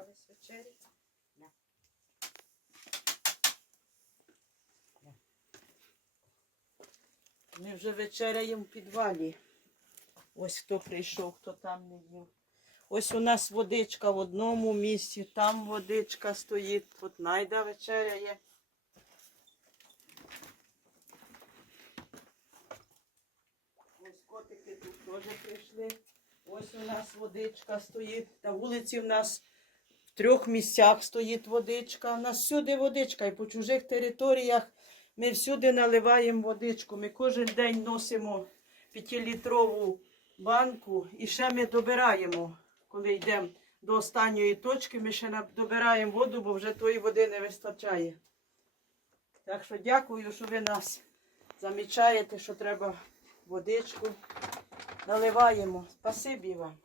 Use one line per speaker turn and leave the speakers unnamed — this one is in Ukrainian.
з вечері. Ми вже вечеряємо в підвалі. Ось хто прийшов, хто там не їв. Ось у нас водичка в одному місці, там водичка стоїть, тут найда вечеряє. Ось котики тут теж прийшли. Ось у нас водичка стоїть. На вулиці в нас в трьох місцях стоїть водичка. У нас всюди водичка. І по чужих територіях ми всюди наливаємо водичку. Ми кожен день носимо п'ятилітрову банку і ще ми добираємо, коли йдемо до останньої точки, ми ще добираємо воду, бо вже тої води не вистачає. Так що дякую, що ви нас замічаєте, що треба водичку. Наливаємо. Спасибі вам.